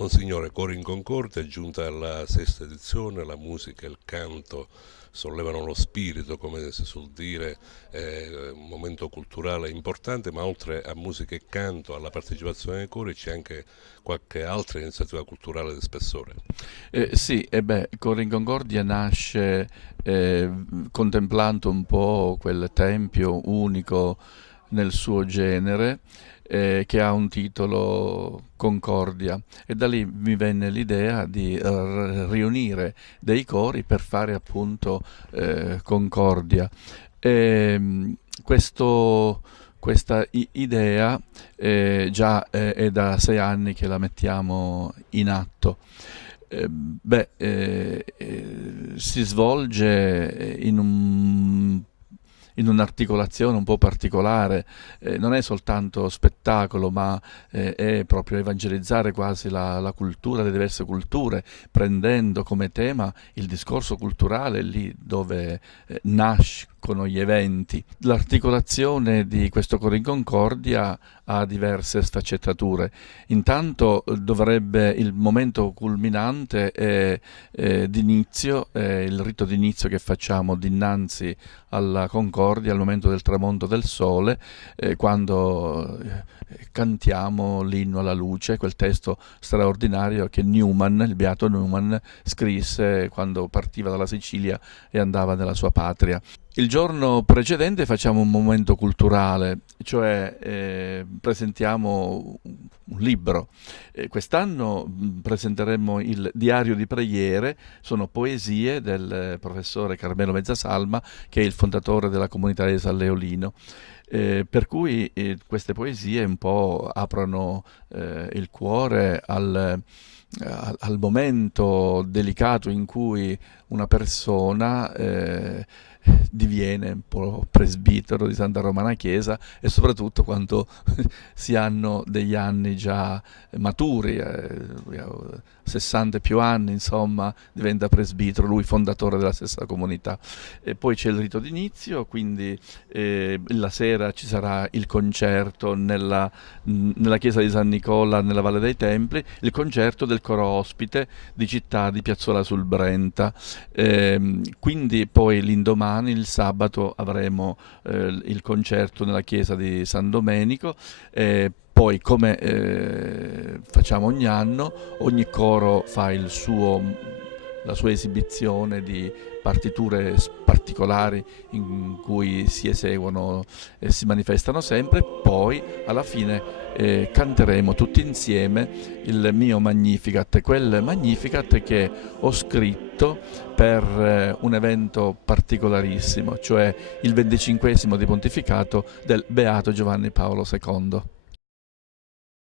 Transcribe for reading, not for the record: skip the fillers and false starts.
Monsignore, Cori in Concordia è giunta alla sesta edizione, la musica e il canto sollevano lo spirito, come si suol dire, è un momento culturale importante, ma oltre a musica e canto, alla partecipazione ai cori c'è anche qualche altra iniziativa culturale di spessore. Sì, Cori in Concordia nasce contemplando un po' quel tempio unico nel suo genere, che ha un titolo Concordia, e da lì mi venne l'idea di riunire dei cori per fare appunto Concordia. Questo, questa idea già è da 6 anni che la mettiamo in atto. Si svolge in un'articolazione un po' particolare, non è soltanto spettacolo, ma è proprio evangelizzare quasi la cultura, le diverse culture, prendendo come tema il discorso culturale lì dove nascono gli eventi. L'articolazione di questo coro in concordia ha diverse sfaccettature. Intanto dovrebbe il momento culminante d'inizio, il rito d'inizio che facciamo dinanzi alla Concordia al momento del tramonto del sole, quando cantiamo l'inno alla luce, quel testo straordinario che Newman, il beato Newman, scrisse quando partiva dalla Sicilia e andava nella sua patria. Il giorno precedente facciamo un momento culturale, cioè presentiamo un libro. Quest'anno presenteremo il Diario di preghiere, sono poesie del professore Carmelo Mezzasalma, che è il fondatore della comunità di San Leolino. Per cui queste poesie un po' aprono il cuore al momento delicato in cui una persona diviene un po' presbitero di Santa Romana Chiesa, e soprattutto quando si hanno degli anni già maturi, 60 e più anni, insomma, diventa presbitero, lui fondatore della stessa comunità. E poi c'è il rito d'inizio, quindi la sera ci sarà il concerto nella chiesa di San Nicola, nella Valle dei Templi, il concerto del coro ospite di Città di Piazzola sul Brenta. Quindi poi l'indomani, il sabato, avremo il concerto nella chiesa di San Domenico. Poi, come facciamo ogni anno, ogni coro fa la sua esibizione di partiture particolari in cui si eseguono e si manifestano sempre. Poi alla fine canteremo tutti insieme il mio Magnificat, quel Magnificat che ho scritto per un evento particolarissimo, cioè il 25esimo di pontificato del Beato Giovanni Paolo II.